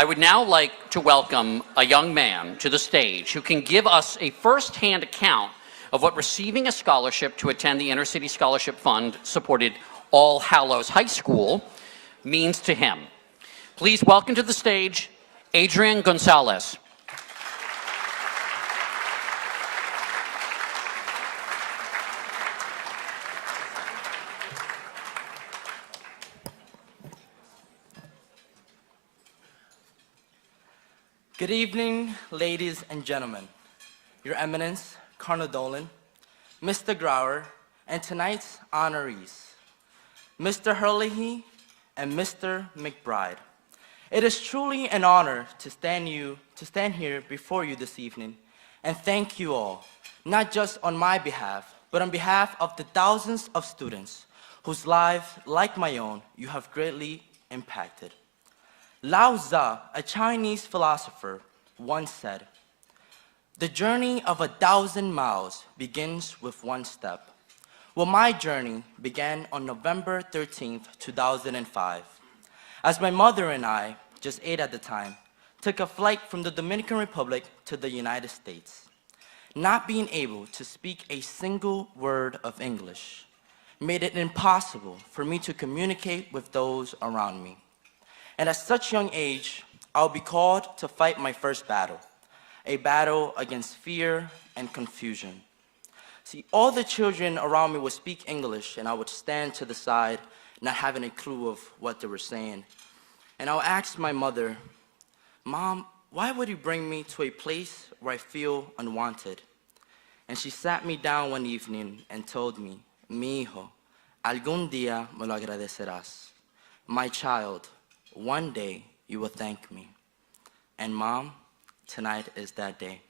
I would now like to welcome a young man to the stage who can give us a first-hand account of what receiving a scholarship to attend the Inner City Scholarship Fund supported All Hallows High School means to him. Please welcome to the stage Adrian Gonzalez. Good evening, ladies and gentlemen, Your Eminence, Colonel Dolan, Mr. Grauer, and tonight's honorees, Mr. Herlihy and Mr. McBride. It is truly an honor to stand here before you this evening and thank you all, not just on my behalf, but on behalf of the thousands of students whose lives, like my own, you have greatly impacted. Lao Tzu, a Chinese philosopher, once said, "The journey of 1,000 miles begins with one step." Well, my journey began on November 13th, 2005, as my mother and I, just 8 at the time, took a flight from the Dominican Republic to the United States. Not being able to speak a single word of English made it impossible for me to communicate with those around me. And at such young age, I'll be called to fight my first battle, a battle against fear and confusion. See, all the children around me would speak English, and I would stand to the side, not having a clue of what they were saying. And I'll ask my mother, "Mom, why would you bring me to a place where I feel unwanted?" And she sat me down one evening and told me, "Mi hijo, algún día me lo agradecerás." My child, one day you will thank me. And Mom, tonight is that day.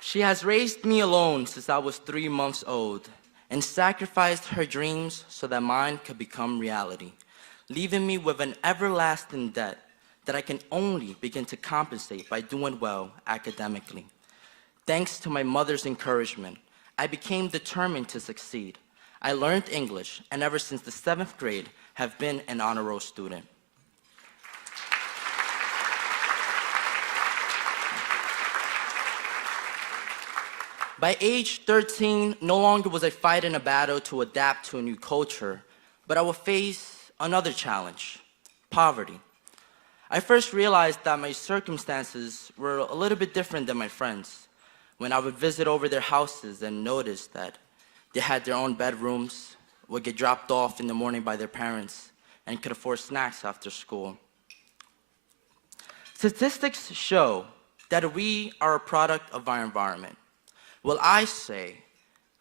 She has raised me alone since I was 3 months old and sacrificed her dreams so that mine could become reality, leaving me with an everlasting debt that I can only begin to compensate by doing well academically. Thanks to my mother's encouragement, I became determined to succeed. I learned English, and ever since the 7th grade, have been an honor roll student. By age 13, no longer was I fighting a battle to adapt to a new culture, but I would face another challenge: poverty. I first realized that my circumstances were a little bit different than my friends when I would visit over their houses and notice that they had their own bedrooms, would get dropped off in the morning by their parents, and could afford snacks after school. Statistics show that we are a product of our environment. Well, I say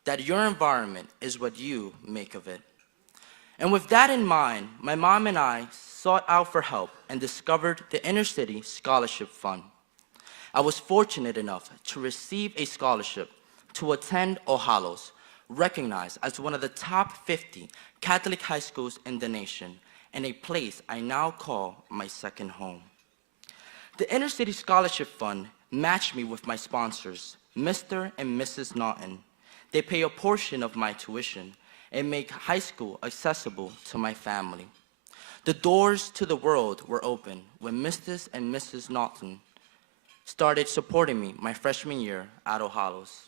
that your environment is what you make of it. And with that in mind, my mom and I sought out for help and discovered the Inner City Scholarship Fund. I was fortunate enough to receive a scholarship to attend All Hallows, recognized as one of the top 50 Catholic high schools in the nation, and a place I now call my second home. The Inner City Scholarship Fund matched me with my sponsors, Mr. and Mrs. Naughton. They pay a portion of my tuition and make high school accessible to my family. The doors to the world were open when Mrs. and Mrs. Naughton started supporting me my freshman year at All Hallows.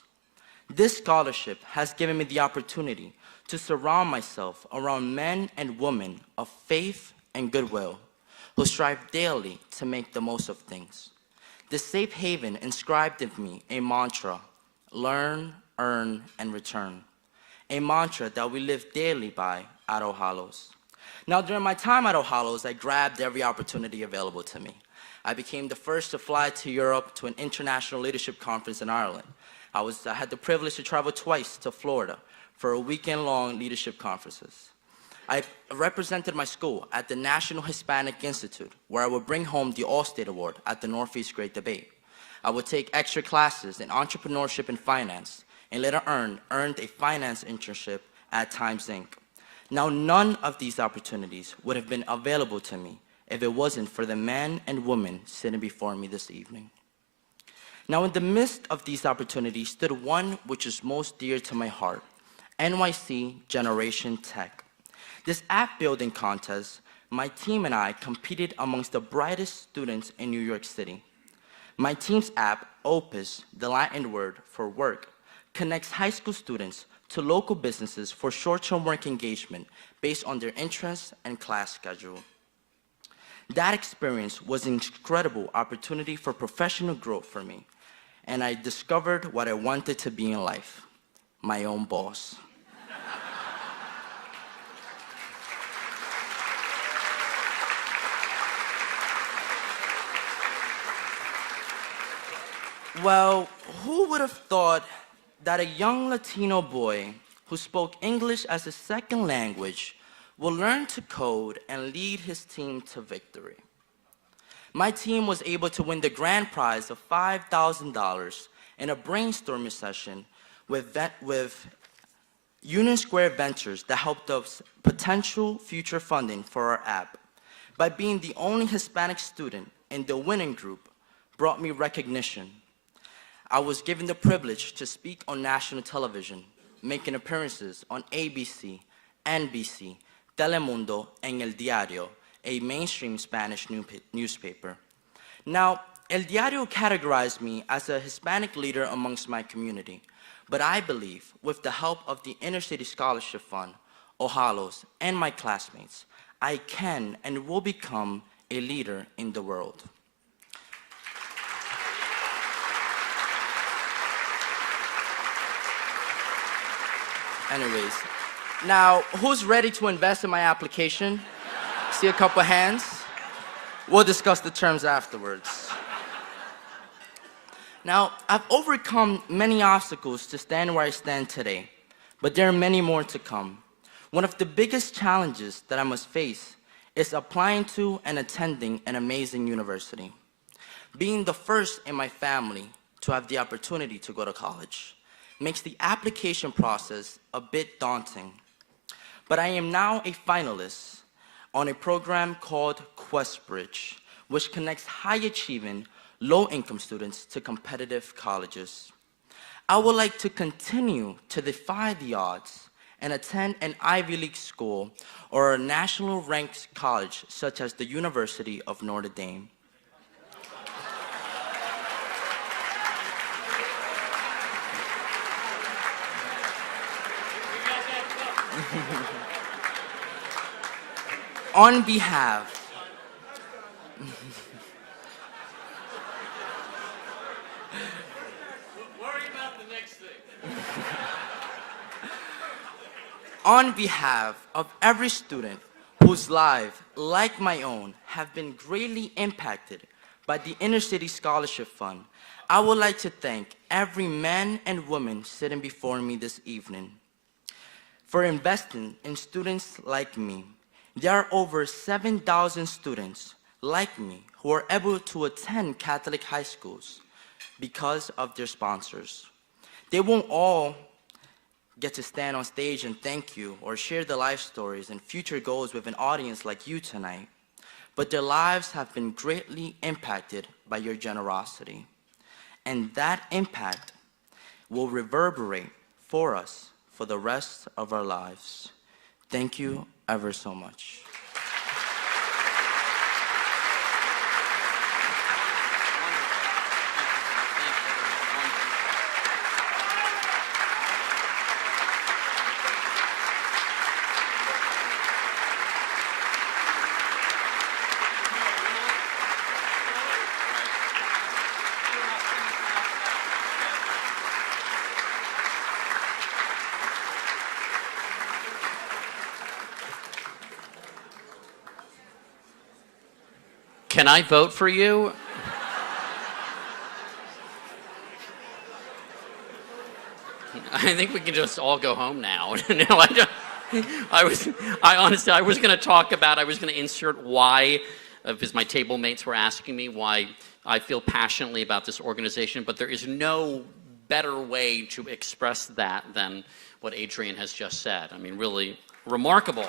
This scholarship has given me the opportunity to surround myself around men and women of faith and goodwill who strive daily to make the most of things. This safe haven inscribed in me a mantra: learn, earn, and return. A mantra that we live daily by at All Hallows. Now, during my time at All Hallows, I grabbed every opportunity available to me. I became the first to fly to Europe to an international leadership conference in Ireland. I had the privilege to travel twice to Florida for a weekend-long leadership conferences. I represented my school at the National Hispanic Institute, where I would bring home the All-State Award at the Northeast Great Debate. I would take extra classes in entrepreneurship and finance, and later earned a finance internship at Times Inc. Now, none of these opportunities would have been available to me if it wasn't for the men and women sitting before me this evening. Now, in the midst of these opportunities stood one which is most dear to my heart, NYC Generation Tech. This app building contest, my team and I competed amongst the brightest students in New York City. My team's app, Opus, the Latin word for work, connects high school students to local businesses for short-term work engagement based on their interests and class schedule. That experience was an incredible opportunity for professional growth for me, and I discovered what I wanted to be in life, my own boss. Well, who would have thought that a young Latino boy who spoke English as a second language will learn to code and lead his team to victory? My team was able to win the grand prize of $5,000 in a brainstorming session with Union Square Ventures that helped us potential future funding for our app. By being the only Hispanic student in the winning group brought me recognition. I was given the privilege to speak on national television, making appearances on ABC, NBC, Telemundo, and El Diario, a mainstream Spanish newspaper. Now, El Diario categorized me as a Hispanic leader amongst my community, but I believe with the help of the Inner City Scholarship Fund, Ojalos, and my classmates, I can and will become a leader in the world. Anyways, now, who's ready to invest in my application? See a couple hands? We'll discuss the terms afterwards. Now, I've overcome many obstacles to stand where I stand today, but there are many more to come. One of the biggest challenges that I must face is applying to and attending an amazing university. Being the first in my family to have the opportunity to go to college makes the application process a bit daunting. But I am now a finalist on a program called QuestBridge, which connects high-achieving, low-income students to competitive colleges. I would like to continue to defy the odds and attend an Ivy League school or a national-ranked college such as the University of Notre Dame. On behalf on behalf of every student whose lives, like my own, have been greatly impacted by the Inner City Scholarship Fund, I would like to thank every man and woman sitting before me this evening for investing in students like me. There are over 7,000 students like me who are able to attend Catholic high schools because of their sponsors. They won't all get to stand on stage and thank you or share their life stories and future goals with an audience like you tonight, but their lives have been greatly impacted by your generosity. And that impact will reverberate for us for the rest of our lives. Thank you ever so much. Can I vote for you? I think we can just all go home now. No, I honestly, I was going to insert why, because my table mates were asking me why I feel passionately about this organization, but there is no better way to express that than what Adrian has just said. I mean, really remarkable.